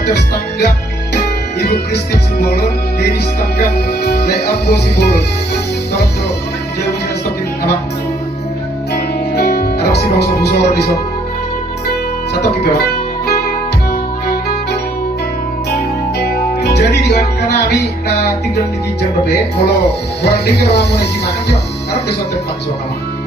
Pater Stangga, Ibu Christine Simbolon, Denny Stangga, Le Ambo Simbolon. Tolong jauh bisa stokin apa? Anak si bangsa busor di sok. Satu kita. Jadi di kami tinggal di jam berapa? Kalau orang dengar orang mau nasi makan, yuk, karena besok tempat soal nama.